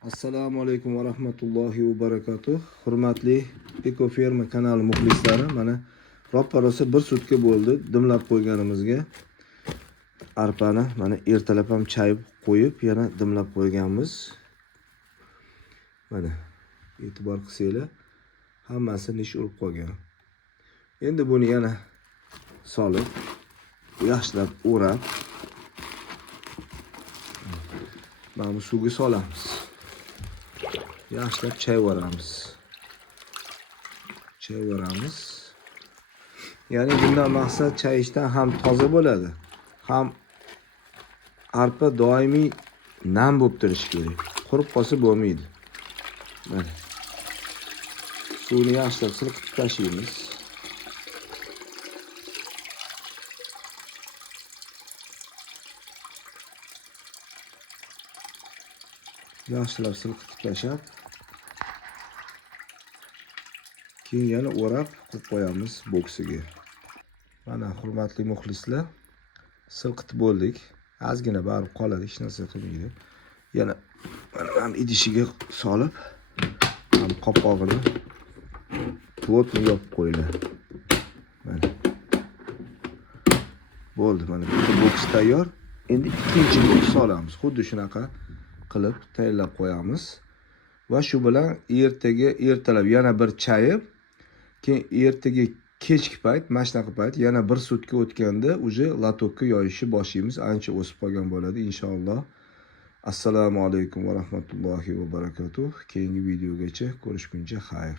Assalomu alaykum va rahmatullohi va barakatuh. Hurmatli Ekoferma kanali muxlislari, mana roppa-rosa 1 sutka bo'ldi dimlab qo'yganimizga. Arpani mana ertalab ham chayib qo'yib, yana dimlab qo'yganmiz. Mana e'tibor qilsanglar, hammasi nish urib qolgan. Endi buni yana solib, yaxshilab o'rab, mana bu suvga solamiz. Yaxshilab chayvoramiz. Ya'ni bundan maqsad chayishdan ham toza bo'ladi, ham arpa doimiy nam bo'lib turishi kerak. Qurib qolsa bo'lmaydi. Mana suvni yaxshilab silqitib tashlaymiz. Yaxshilab silqitib tashlab, keyin yana o'rab qo'yib qo'yamiz boksiga. Mana hurmatli muxlislar, silqitib bo'ldik. Ozgina barib qoladi, hech narsa qilmaydi. Yana mana idishiga solib, ham qopqog'ini plotni yopib qo'yinglar. Mana bo'ldi, mana bitta boks tayyor. Endi ikkinchi boks solamiz. Xuddi shunaqa qilib tayyorlab qo'yamiz va shu bilan ertalab yana bir chayib, keyin ertaga kechki payt, mana shunaqa payt yana 1 sutka o'tganda uje latokka yoyishni boshlaymiz. Ancha o'sib qolgan bo'ladi inshaalloh. Assalomu alaykum va rahmatullohi va barakatuh. Keyingi videogacha ko'rishguncha xayr.